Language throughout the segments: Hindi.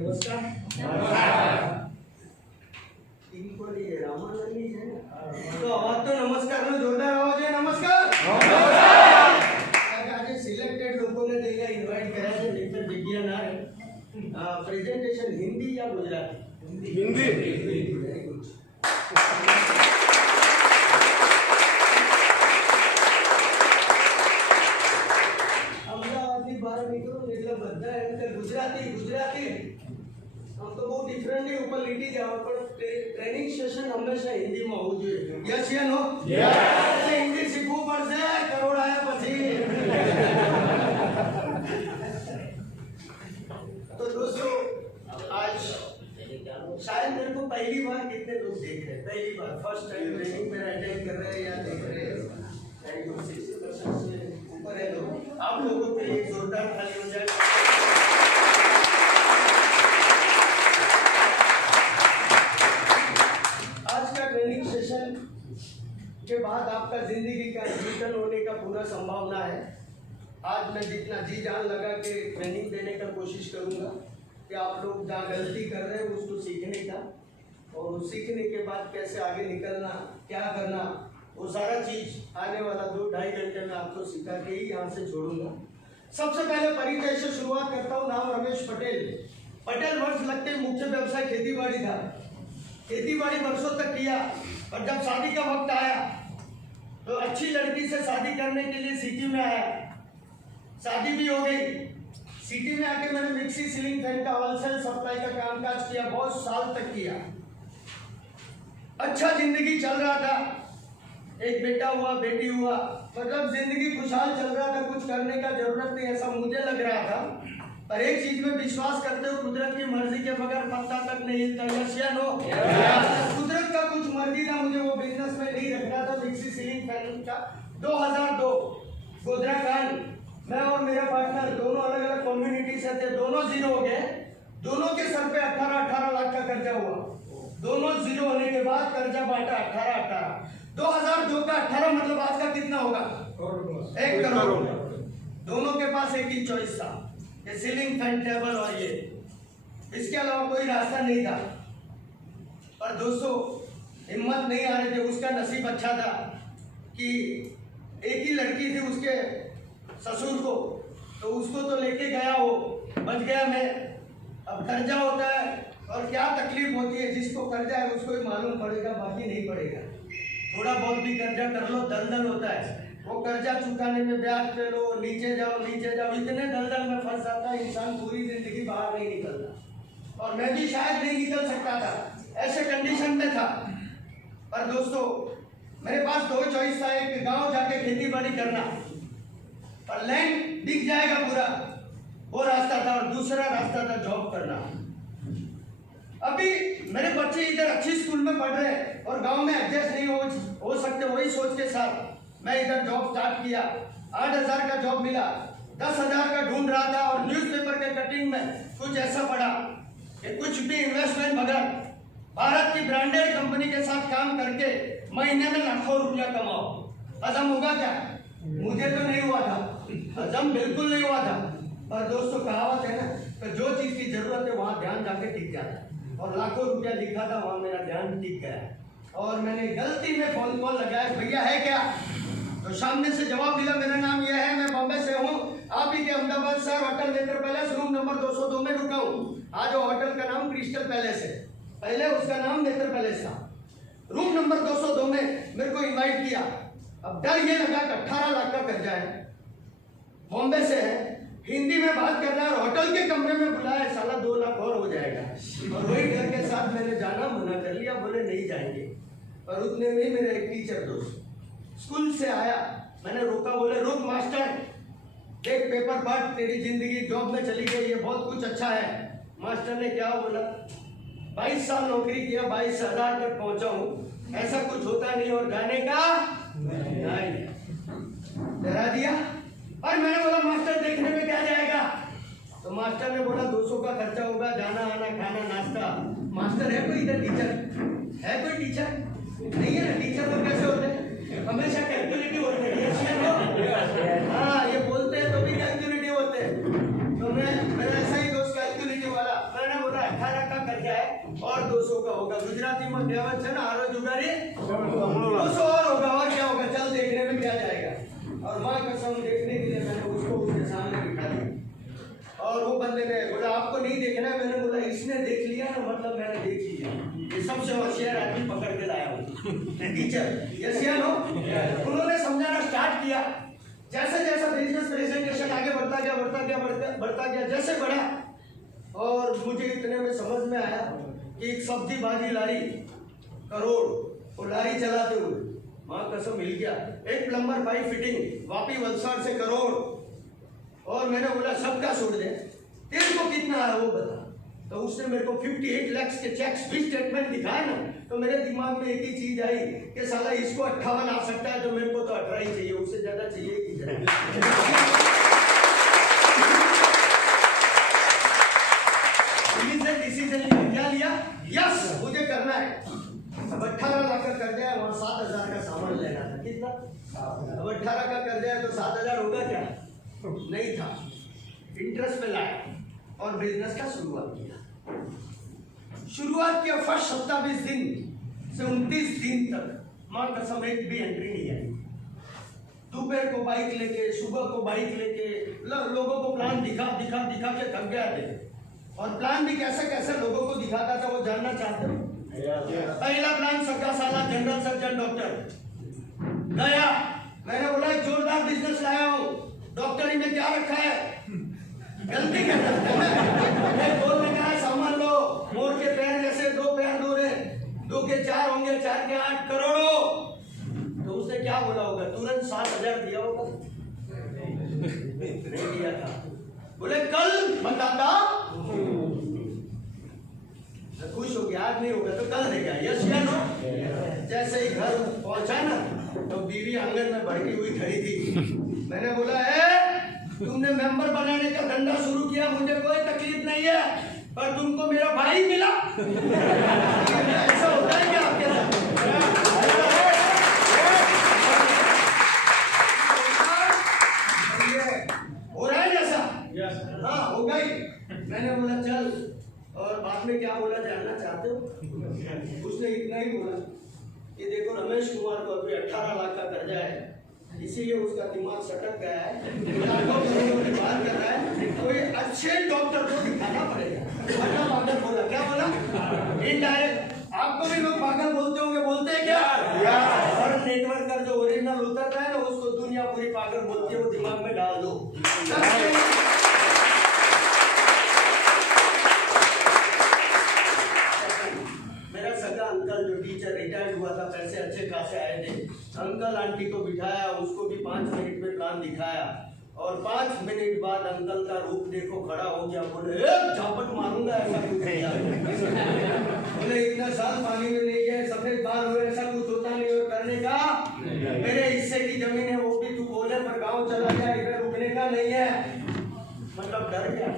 नमस्कार। तो आवाज तो नमस्कार में जोरदार आवाज है। नमस्कार। आज सिलेक्टेड लोगों ने देगा इनवाइट करा है लेक्चर विज्ञान आ रहे प्रेजेंटेशन हिंदी या गुजराती? हिंदी। Very good. અમદાવાદની બહાર નીકળો એટલે બધા એમ કે ગુજરાતી ગુજરાતી આમ તો બહુ ડિફરન્ટ ઉપર લીટી જાવ પણ ટ્રેનિંગ સેશન હંમેશા હિન્દીમાં હોવું જોઈએ. યસ યા નો? યસ. હિન્દી શીખવું પડશે કરોડ આયા પછી. तो दोस्तों आज शायद मेरे को पहली बार कितने लोग देख रहे हैं, पहली बार फर्स्ट टाइम ट्रेनिंग में अटेंड कर रहे हैं या देख रहे हैं. 60% से ऊपर है लोग. आप लोगों के लिए जोरदार ताली हो जाए. आज का ट्रेनिंग सेशन के बाद आपका जिंदगी का रिटर्न होने का पूरा संभावना है. आज मैं जितना जी जान लगा के ट्रेनिंग देने का कोशिश करूंगा कि आप लोग जहाँ गलती कर रहे हैं उसको सीखने का और सीखने के बाद कैसे आगे निकलना क्या करना वो सारा चीज आने वाला 2-2.5 घंटे में आपको सिखा के ही यहाँ से छोड़ूंगा. सबसे पहले परिचय से शुरुआत करता हूँ. नाम रमेश पटेल. पटेल वर्ष लगते मुख्य व्यवसाय खेती बाड़ी था. खेती बाड़ी वर्षों तक किया और जब शादी का वक्त आया तो अच्छी लड़की से शादी करने के लिए सिटी में आया. शादी भी हो गई. सिटी में आके मैंने मिक्सी सीलिंग फैन का होलसेल सप्लाई का कामकाज किया. बहुत साल तक किया. अच्छा जिंदगी चल रहा था. एक बेटा हुआ बेटी हुआ मतलब जिंदगी खुशहाल चल रहा था. कुछ करने का जरूरत नहीं ऐसा मुझे लग रहा था. पर एक चीज में विश्वास करते हो कुदरत की मर्जी के बगैर पत्ता तक नहीं हिलता. यस या नो? कुदरत का कुछ मर्जी था. मुझे वो बिजनेस में नहीं रखना था. मिक्सी सीलिंग फैन का 2002 गोधरा कांड. मैं और मेरा पार्टनर दोनों अलग अलग कम्युनिटी से थे. दोनों जीरो हो गए. दोनों के सर पे 18 लाख का कर्जा हुआ. दोनों जीरो होने के बाद कर्जा बांटा 18. 2002 का 18 मतलब आज का कितना होगा? 1 करोड़. दोनों के पास एक ही चॉइस था, ये सीलिंग फैन टेबल और ये. इसके अलावा कोई रास्ता नहीं था. पर दोस्तों हिम्मत नहीं आ रही थी. उसका नसीब अच्छा था कि एक ही लड़की थी उसके ससुर को, तो उसको तो लेके गया वो बच गया मैं. अब कर्जा होता है और क्या तकलीफ होती है. जिसको कर्जा है उसको ही मालूम पड़ेगा, बाकी नहीं पड़ेगा. थोड़ा बहुत भी कर्जा कर लो दलदल होता है. वो कर्जा चुकाने में ब्याज पे लो, नीचे जाओ इतने दलदल में फंस जाता है इंसान पूरी जिंदगी बाहर नहीं निकलता. और मैं भी शायद नहीं निकल सकता था, ऐसे कंडीशन में था. पर दोस्तों मेरे पास 2 चॉइस था. एक गाँव जाके खेती बाड़ी करना और लैंड दिख जाएगा पूरा, वो रास्ता था. और दूसरा रास्ता था जॉब करना. अभी मेरे बच्चे इधर अच्छी स्कूल में पढ़ रहे हैं और गांव में एडजस्ट नहीं हो सकते. वही सोच के साथ मैं इधर जॉब स्टार्ट किया. 8,000 का जॉब मिला. 10,000 का ढूंढ रहा था और न्यूज़पेपर के कटिंग में कुछ ऐसा पड़ा कि कुछ भी इन्वेस्टमेंट बगैर भारत की ब्रांडेड कंपनी के साथ काम करके महीने में लाखों रुपया कमाओ. हजम होगा क्या? मुझे तो नहीं हुआ था. हजम बिल्कुल नहीं हुआ था. पर दोस्तों कहावत है ना, तो जो चीज की जरूरत है वहां ध्यान जाके टिक जाता है. और लाखों रुपया लिखा था वहां मेरा ध्यान टिक गया. और मैंने गलती में फोन कॉल लगाया, भैया है क्या? तो सामने से जवाब मिला, मेरा नाम यह है, मैं बॉम्बे से हूँ, आप ही के अहमदाबाद सर होटल नेत्र पैलेस रूम नंबर 202 में रुका हूँ. आज वो होटल का नाम क्रिस्टल पैलेस है, पहले उसका नाम नेत्र पैलेस था. रूम नंबर 202 में मेरे को इन्वाइट किया. अब डर ये लगा कि 18 लाख का कर्जा है, बॉम्बे से है, हिंदी में बात कर रहा है और होटल के कमरे में बुलाया, साला 2 लाख और हो जाएगा. और वही डर के साथ मैंने जाना मना कर लिया. बोले नहीं जाएंगे. और उतने में मेरा एक टीचर दोस्त स्कूल से आया. मैंने रोका. बोले रुक मास्टर, देख पेपर पढ़, तेरी जिंदगी जॉब में चली गई है, बहुत कुछ अच्छा है. मास्टर ने क्या बोला? 22 साल नौकरी किया, 22,000 तक पहुंचा हूँ, ऐसा कुछ होता नहीं और जाने का नहीं. डरा दिया. और मैंने बोला मास्टर देखने में क्या जाएगा? तो मास्टर ने बोला 200 का खर्चा होगा, जाना आना खाना नाश्ता. मास्टर है कोई इधर? टीचर है कोई? टीचर नहीं है ना. टीचर लोग कैसे होते हैं? हमेशा कैलकुलेटिव होते हैं. हाँ ये बोलते हैं तो भी कैलकुलेटिव होते हैं. तो मैं मेरा ऐसा ही दोस्त कैलकुलेटिव वाला. मैंने बोला होगा होगा। गुजराती में कहावत है ना, आरो जुगारी कुछ और होगा, और क्या होगा, चल देखने में क्या जाएगा। और माँ कसम देखने के लिए मैंने उसको उसके सामने बिठा दिया, और वो बंदे ने बोला आपको नहीं देखना है। मैंने बोला इसने देख लिया ना, मतलब मैंने देख लिया। ये सबसे होशियार आदमी पकड़ के लाया हूँ, टीचर। यस या नो? उन्होंने समझाना स्टार्ट किया। जैसे जैसा बिजनेस प्रेजेंटेशन आगे बढ़ता गया, जैसे बढ़ा, और मुझे इतने में समझ में आया कि एक सब्जी भाजी लारी करोड़, वो लारी चलाते हुए माँ कसम मिल गया। एक plumber pipe fitting Vapi Valsad से करोड़। और मैंने बोला सबका छोड़ दे, तेरे को कितना है वो बता। तो उसने मेरे को 58 लाख के चेक्स भी स्टेटमेंट दिखाया ना, तो मेरे दिमाग में एक ही चीज आई कि साला इसको 58 आ सकता है, तो मेरे को तो 18 ही चाहिए, उससे ज्यादा चाहिए कि डिसीजन लिया। क्या लिया? यस, मुझे करना है। अब 18 लाख का कर्जा है, वहां 7,000 का सामान लेना था। कितना? अब 18 का कर्जा है तो 7,000 होगा क्या? नहीं था। इंटरेस्ट पे लाया और बिजनेस का शुरुआत किया। फर्स्ट 27 दिन से 29 दिन तक माँ कसम एक भी एंट्री नहीं आई। दोपहर को बाइक लेके, सुबह को बाइक लेके लोगों को प्लान दिखा के थक गया थे। और प्लान भी कैसे कैसे लोगों को दिखाता था, वो जानना चाहते हो? पहला प्लान सबका साला जनरल सर्जन डॉक्टर गया। मैंने बोला एक जोरदार बिजनेस लाया हूँ, डॉक्टरी में क्या रखा है? गलती क्या करता है? बोलने का है सामान लो, मोर के पैर जैसे 2 पैर दो रे, 2 के 4 होंगे, 4 के 8 करोड़ों। तो उसने क्या बोला होगा? तुरंत 7,000 दिया होगा? नहीं दिया था। बोले कल बताता, खुश हो गया। आज नहीं होगा तो कल देगा। यस या नो? जैसे ही घर पहुंचा ना, तो बीवी आंगन में भड़की हुई खड़ी थी। मैंने बोला तुमने मेंबर बनाने का धंधा शुरू किया, मुझे कोई तकलीफ नहीं है, पर तुमको मेरा भाई मिला। ऐसा होता है क्या आपके साथ? हो रहा है जैसा? हाँ, हो गई। मैंने बोला चल, और बाद में क्या बोला जानना चाहते हो? उसने इतना ही बोला कि देखो रमेश कुमार को अभी 18 लाख का कर्जा है, इसीलिए उसका दिमाग सटक गया है, बात कर रहा है। कोई अच्छे डॉक्टर को दिखाना पड़ेगा। पागल बोला, क्या बोला? इनडायरेक्ट। आपको भी लोग पागल बोलते होंगे, बोलते हैं क्या? और नेटवर्क का जो ओरिजिनल उतरता है ना, उसको दुनिया पूरी पागल बोलती है, वो दिमाग में डाल दो। मेरा सगा अंकल जो टीचर रिटायर्ड हुआ था, पैसे अच्छे खासे आए थे, अंकल आंटी को बिठाया, उसको भी 5 मिनट में प्लान दिखाया, और 5 मिनट बाद अंकल का रूप देखो खड़ा हो गया। बोले झापट मारूंगा, ऐसा कुछ किया। बोले इतना साल पानी में नहीं गए, सफेद बाल हुए, ऐसा कुछ होता नहीं और करने का। मेरे हिस्से की जमीन है, वो भी तू बोले पर गाँव चला गया, इधर रुकने का नहीं है। मतलब डर गया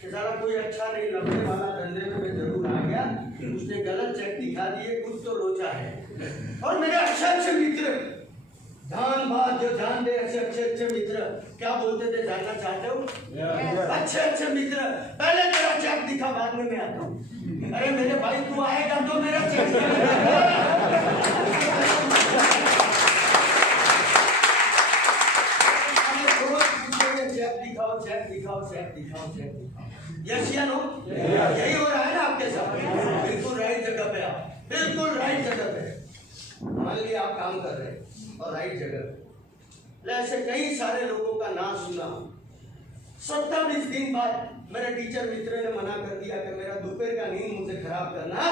कि सारा कोई अच्छा नहीं लगने वाला धंधे में जरूर आ गया। उसने गलत चेक दिखा दिए, कुछ तो लोचा है। और मेरे अच्छे मित्र धान बात जो जान दे, ऐसे अच्छे मित्र क्या बोलते थे जानना चाहते हो? अच्छे मित्र, पहले तेरा चेक दिखा, बाद में मैं आता हूँ। अरे मेरे भाई तू आएगा तो मेरा चेक दिखाओ। यस या नो? यही हो रहा है ना आपके साथ? बिल्कुल राइट जगह पे आप, बिल्कुल राइट जगह पे। मान लिया आप काम कर रहे हैं और राइट जगह पे, ऐसे कई सारे लोगों का नाम सुना। 27 दिन बाद मेरे टीचर मित्र ने मना कर दिया कि मेरा दोपहर का नींद मुझे खराब करना,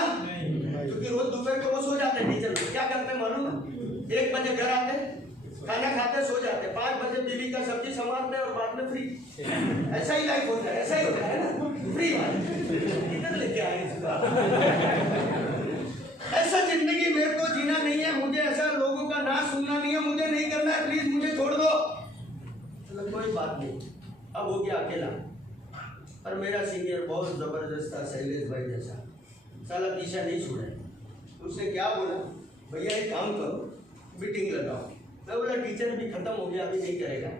क्योंकि रोज दोपहर को वो सो जाते टीचर। क्या करते मालूम है? 1 बजे घर आते, खाना खाते, सो जाते, 5 बजे बीवी का सब्जी संभालते और बाद में फ्री। ऐसा ही लाइफ होता है, ऐसा ही होता है ना, फ्री वाला। किधर लेके आए इसका? ऐसा जिंदगी मेरे को जीना नहीं है, मुझे ऐसा लोगों का ना सुनना नहीं है, मुझे नहीं करना है, प्लीज मुझे छोड़ दो। चलो कोई बात नहीं, अब हो गया अकेला। पर मेरा सीनियर बहुत जबरदस्त था, शैलेश भाई जैसा, साला पीछा नहीं छोड़ा। उसने क्या बोला, भैया एक काम करो, मीटिंग लगाओ। मैं बोला टीचर भी खत्म हो गया, अभी नहीं करेगा।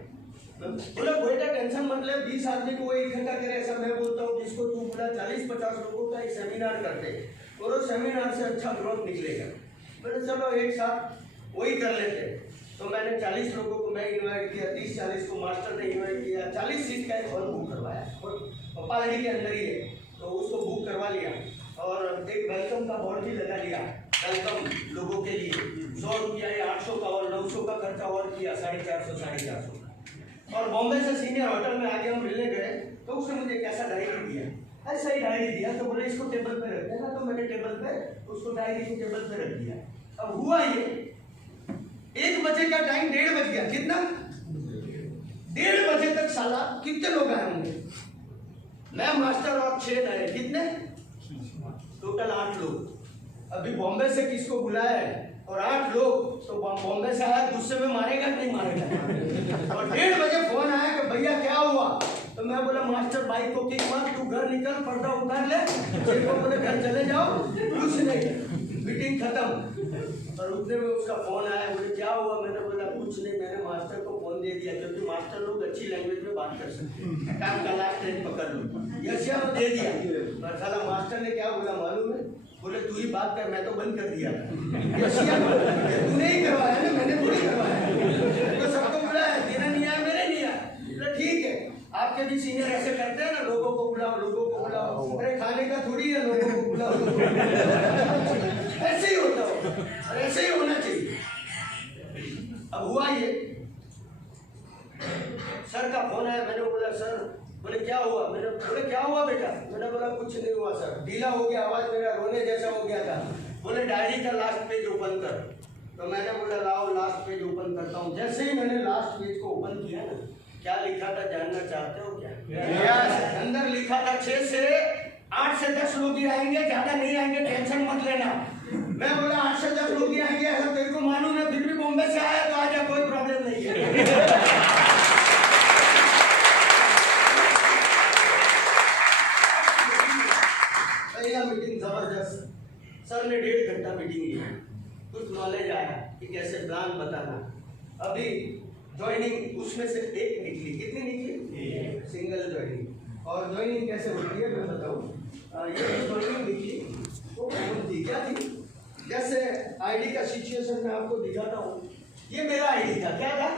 बोला बेटा टेंशन मत ले, 20 आदमी को वो इकट्ठा करे, ऐसा मैं बोलता हूँ जिसको तू बोला 40-50 लोगों का एक सेमिनार करते, और सेमिनार से अच्छा ग्रोथ निकलेगा। मैंने चलो एक साथ वही कर लेते। तो मैंने 40 लोगों को मैं इन्वाइट किया, 30-40 को मास्टर ने इन्वाइट किया, 40 सीट का एक हॉल बुक करवाया और पालड़ी के अंदर ही है, तो उसको बुक करवा लिया और एक वेलकम का बोर्ड भी लगा दिया। वेलकम लोगों के लिए 100 रुपया या 800 का और 900 का खर्चा और किया, 450 का। और बॉम्बे से सीनियर होटल में आके हम मिलने गए तो उसने मुझे कैसा डायरी दिया, ऐसा ही डायरी दिया। तो बोले इसको टेबल पे रख देना, तो मैंने टेबल पे उसको डायरी को टेबल पे रख दिया। अब हुआ ये 1 बजे का टाइम 1:30 बज गया। कितना? 1:30 बजे तक साला कितने लोग आए होंगे? मैं मास्टर और 6 नए, कितने टोटल? 8 लोग। अभी बॉम्बे से किसको बुलाया है और 8 लोग, तो बॉम्बे से आया, गुस्से में मारेगा नहीं मारेगा। और 1:30 बजे फोन आया कि भैया क्या हुआ? तो मैं बोला मास्टर बाइक को किक मार, तू घर निकल, पर्दा उतार ले, को बोले घर चले जाओ, कुछ नहीं, मीटिंग खत्म। और उतने में उसका फोन आया, बोले क्या हुआ? मैंने बोला कुछ नहीं, मैंने मास्टर को फोन दे दिया, क्योंकि मास्टर लोग अच्छी लैंग्वेज में बात कर सकते हैं, काम का लास्ट ट्रेन पकड़ लो, यशिया में दे दिया। और साला मास्टर ने क्या बोला मालूम है? बोले तू ही बात कर, मैं तो बंद कर दिया। तूने ही करवाया ना, मैंने थोड़ी करवाया। तो सबको बुलाया, तेरा नहीं आया, मेरे नहीं आया। ठीक है, आपके भी सीनियर ऐसे करते हैं ना, लोगों को बुलाओ, लोगों को बुलाओ। अरे खाने का थोड़ी है लोगों को बुलाओ, ऐसे ही होता हो और ऐसे ही होना चाहिए। अब हुआ ये, सर का फोन आया, मैंने बोला सर, बोले क्या हुआ? मैंने बोले क्या हुआ बेटा? मैंने बोला कुछ नहीं हुआ सर, ढीला हो गया, आवाज मेरा रोने जैसा हो गया था। बोले डायरी का लास्ट पेज ओपन कर। तो मैंने बोला लाओ लास्ट पेज ओपन करता हूँ। जैसे ही मैंने लास्ट पेज को ओपन किया ना, क्या लिखा था जानना चाहते हो क्या? अंदर लिखा था 6 से 8 से 10 लोग ही आएंगे, ज्यादा नहीं आएंगे, टेंशन मत लेना। मैं बोला 8 से 10 लोग ही आएंगे, अगर तेरे को मालूम है फिर भी बॉम्बे से आया तो आजा, कोई प्रॉब्लम नहीं है। मीटिंग जबरदस्त, सर ने 1.5 घंटा मीटिंग लिया, कुछ नॉलेज आया कि कैसे प्लान बताना। अभी ज्वाइनिंग उसमें से एक निकली, कितनी निकली? Single joining. और ज्वाइनिंग कैसे होती है मैं बताऊँ। ये ज्वाइनिंग निकली वो कौन थी, क्या थी? जैसे आईडी का सिचुएशन में आपको दिखाता हूँ। ये मेरा आईडी था, क्या था?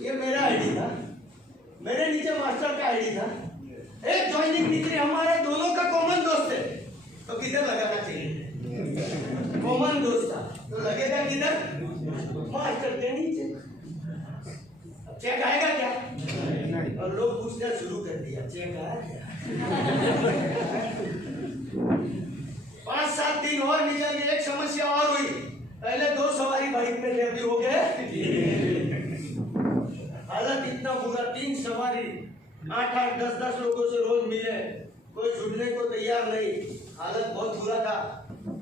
ये मेरा आईडी था, मेरे नीचे मास्टर का आईडी था। एक ज्वाइनिंग निकली, हमारे दोनों का कॉमन दोस्त है, तो किधर लगाना चाहिए? कॉमन दोस्त था तो लगेगा किधर? मास्टर के नीचे। अब चेक आएगा क्या? और लोग पूछना शुरू कर दिया, चेक आया क्या? 5-7 दिन और निकल गए। एक समस्या और हुई, पहले 2 सवारी बाइक में थे, अभी हो गए। हालत इतना बुरा, 3 सवारी, 8-8, 10-10 लोगों से रोज मिले, कोई छूटने को तैयार नहीं, हालत बहुत बुरा था।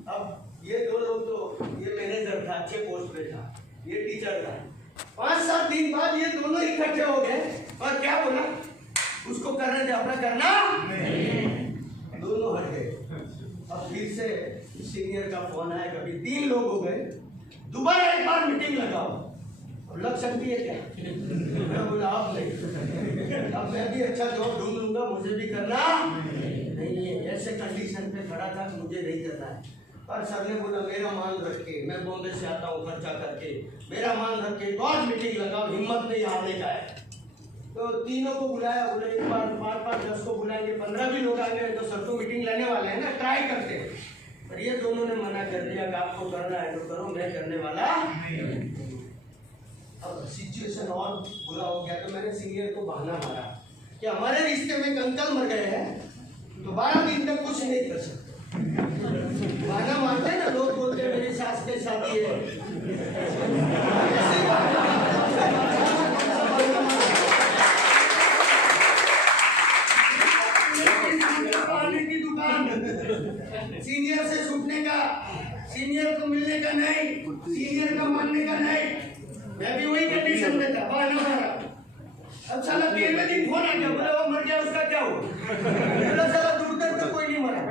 अब ये 2 लोग, तो ये मैनेजर था, अच्छे पोस्ट पे था, ये टीचर था। 5-7 दिन बाद ये दोनों इकट्ठे हो गए और क्या बोला? उसको करने दे, अपना करना नहीं। दोनों हट गए। अब फिर से सीनियर का फोन आया, कभी 3 लोग हो गए, दोबारा एक बार मीटिंग लगाओ। लग सकती है क्या? मैं बोला आप नहीं, अब मैं भी अच्छा जॉब ढूंढ लूंगा, मुझे भी करना नहीं है। ऐसे कंडीशन पे खड़ा था, मुझे नहीं करना है। और सर ने बोला मेरा मान रख के, मैं बॉम्बे से आता हूँ खर्चा करके, मेरा मान रख के और मीटिंग लगाओ, हिम्मत नहीं हारने का है। तो तीनों को बुलाया, बोले एक बार 5-5, 10 को बुलाएंगे, 15 भी लोग आएंगे, तो सर तो मीटिंग लेने वाले हैं ना, ट्राई करते हैं। पर ये दोनों ने मना कर दिया कि आपको करना है तो करो, मैं करने वाला। अब सिचुएशन और बुरा हो गया, तो मैंने सीनियर को बहाना मारा कि हमारे रिश्ते में एक अंकल मर गए हैं, तो 12 दिन तक कुछ नहीं कर सकते। बहाना मारते हैं ना लोग, बोलते हैं मेरी सास के शादी है, पानी की दुकान, सीनियर से छूटने का, सीनियर को मिलने का नहीं, सीनियर का मानने का नहीं। मैं भी वही कंडीशन में था, बहाना मारा। अब साला 13वें दिन फोन आ गया, बोला वो मर गया, उसका क्या हुआ? साला दूर तक तो कोई नहीं मरा।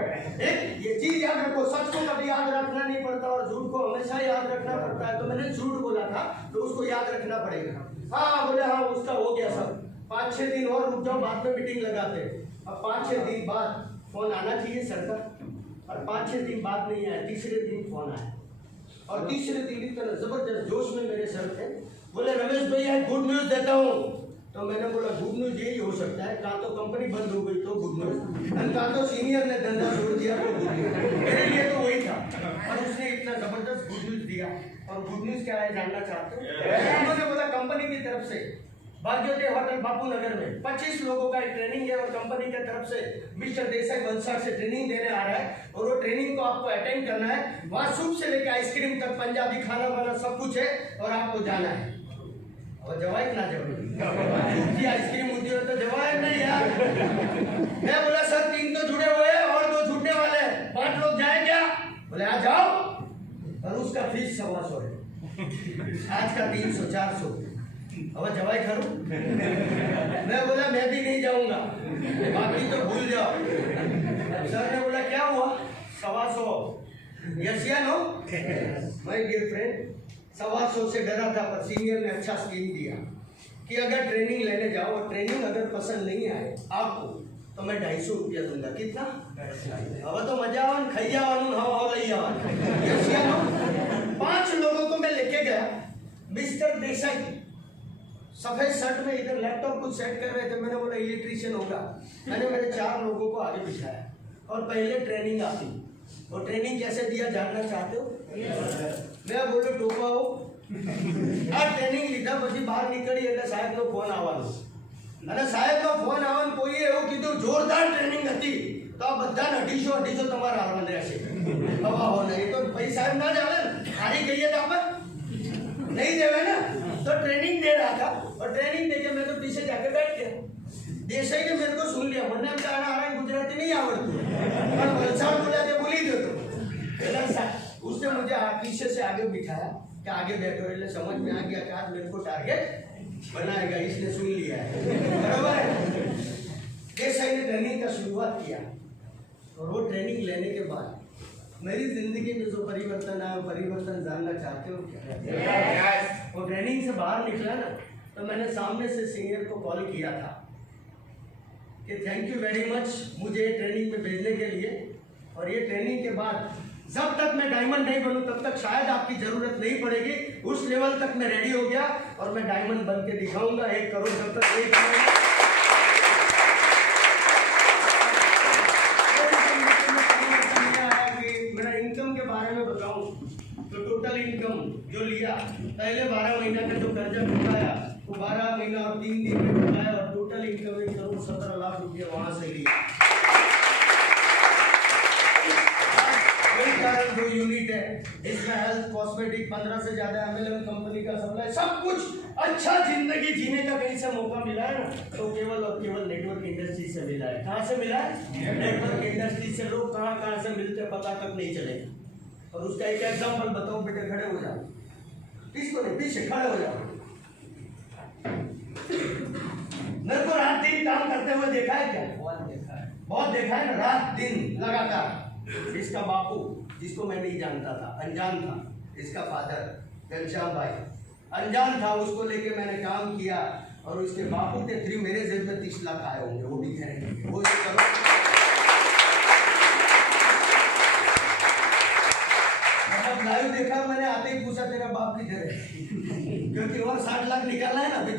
सच को कभी याद रखना नहीं पड़ता और झूठ को हमेशा याद रखना पड़ता है। तो मैंने झूठ बोला था तो उसको याद रखना पड़ेगा। हाँ बोले हाँ उसका हो गया सब, 5-6 दिन और रुक जाओ, बाद में मीटिंग लगाते। अब 5-6 दिन बाद फोन आना चाहिए सर का, और 5-6 दिन बाद नहीं आया, तीसरे दिन फोन आया। और तीसरे दिन इतना जबरदस्त जोश में मेरे सर थे, बोले रमेश भैया गुड न्यूज देता हूँ। तो मैंने बोला गुड न्यूज यही हो सकता है, कहाँ तो कंपनी बंद हो गई तो गुड न्यूज, कहाँ तो सीनियर ने धंधा छोड़ दिया तो गुड न्यूज। मेरे लिए तो वही था। और उसने इतना जबरदस्त गुड न्यूज दिया। और गुड न्यूज क्या है जानना चाहते हो? उन्होंने बोला कंपनी की तरफ से भाग्योदय होटल बापू नगर में 25 लोगों का ट्रेनिंग है और कंपनी की तरफ से मिस्टर देसाई वंशाट से ट्रेनिंग देने आ रहा है और वो ट्रेनिंग को आपको अटेंड करना है। वहाँ सूप से लेकर आइसक्रीम तक पंजाबी खाना वाना सब कुछ है और आपको जाना है। और जवाब ना जवाब आइसक्रीम होती है तो जवाब नहीं यार। मैं बोला सर 3 तो जुड़े हुए हैं और 2 जुड़ने वाले हैं, 5 लोग जाए क्या? बोले आ जाओ। और उसका फीस 125 है, आज का 300-400। अब जवाई करूं? मैं बोला मैं भी नहीं जाऊंगा, बाकी तो भूल जाओ। सर ने बोला क्या हुआ? 125 यस या नो? माय डियर फ्रेंड 125 से डरा था, पर सीनियर ने अच्छा स्कीम दिया कि अगर ट्रेनिंग लेने जाओ और ट्रेनिंग अगर पसंद नहीं आए आपको तो मैं 250 रुपया दूंगा। कितना? अब तो मजा आवन खैया हवा लई आवन। यस या नो? 5 लोगों को मैं लेके गया। मिस्टर देसाई सफेद शर्ट में इधर लैपटॉप कुछ सेट कर रहे थे। मैंने बोला इलेक्ट्रीशियन होगा। मैंने मेरे 4 लोगों को आगे बिठाया और पहले ट्रेनिंग आती। और ट्रेनिंग कैसे दिया जानना चाहते हो? मैं बोलो टोपा हो आ ट्रेनिंग लीधा પછી બહાર નીકળી એટલે સાહેબ નો ફોન આવવાનો અને સાહેબ નો ફોન આવવાનો કોઈ એવું કીધું જોરદાર ટ્રેનિંગ હતી તો આ બધા 250 તમારા આવવાના રહેશે। હવા હો નહીં તો ભાઈ સાહેબ ના ચાલે ને, હારી ગઈએ તો આપણે नहीं देवे ना। तो ट्रेनिंग दे रहा था और ट्रेनिंग देके मैं तो पीछे जाकर बैठ गया। देसाई ने मेरे को सुन लिया, वरना कहना आ रहा है गुजराती नहीं आवड़ती पर वलसाड़ बोला के बोली दो तो उसने मुझे पीछे से आगे बिठाया कि आगे बैठो। એટલે समझ में आ गया कि आज मेरे को टारगेट बनाएगा, इसने सुन लिया है। बराबर है। देसाई ने ट्रेनिंग का शुरुआत किया और वो ट्रेनिंग लेने के बाद मेरी जिंदगी में जो परिवर्तन आया, परिवर्तन जानना चाहते हो क्या? वो ट्रेनिंग से बाहर निकला ना तो मैंने सामने से सीनियर को कॉल किया था कि थैंक यू वेरी मच मुझे ट्रेनिंग में भेजने के लिए। और ये ट्रेनिंग के बाद जब तक मैं डायमंड नहीं बनूं तब तक शायद आपकी जरूरत नहीं पड़ेगी। उस लेवल तक मैं रेडी हो गया और मैं डायमंड बन के दिखाऊंगा। 1 करोड़ जब तक एक मेरा इनकम के बारे में बताऊं तो टोटल इनकम जो लिया पहले 12 महीना का जो कर्जा चुकाया वो 12 महीना और 3 दिन में चुकाया और टोटल इनकम 1 करोड़ 17 लाख रुपया वहां से लिया। जो यूनिट है इसमें हेल्थ कॉस्मेटिक 15 से ज्यादा MLM कंपनी का सप्लाई सब कुछ अच्छा जिंदगी जीने का कहीं से मौका मिला है ना तो केवल और केवल नेटवर्क इंडस्ट्री से मिला है। कहाँ से मिला है? नेटवर्क इंडस्ट्री से। लोग कहाँ से मिलते पता तक नहीं चलेगा। और उसका एक एग्जांपल बताओ बेटे, खड़े हो जाओ, किसको नहीं पीछे खड़े हो जाओ। मेरे को रात दिन काम करते हुए देखा है क्या? बहुत देखा है ना, रात दिन लगातार। इसका बापू जिसको मैं नहीं जानता था, अनजान था, इसका फादर घनश्याम भाई अनजान था, उसको लेके मैंने काम किया और उसके बापू के थ्रू मेरे जेब में 30 लाख आए होंगे, वो भी करेंगे वो करो। मतलब लाइव देखा मैंने, आते ही पूछा तेरा बाप किधर है क्योंकि और 60 लाख निकालना है ना अभी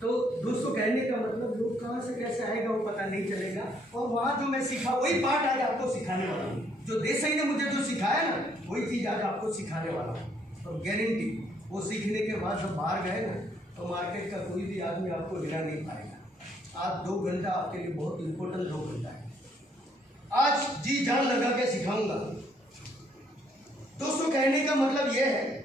तो दोस्तों कहने का मतलब लोग कहाँ से कैसे आएगा वो पता नहीं चलेगा। और वहाँ जो मैं सीखा वही पार्ट आज आपको सिखाने वाला हूँ। जो देसाई ने मुझे जो सिखाया ना वही चीज़ आज आपको सिखाने वाला हूँ। और गारंटी वो सीखने के बाद जब बाहर गए ना तो मार्केट का कोई भी आदमी आपको हिला नहीं पाएगा। आज 2 घंटा आपके लिए बहुत इंपॉर्टेंट 2 घंटा है। आज जी जान लगा के सिखाऊंगा। दोस्तों कहने का मतलब ये है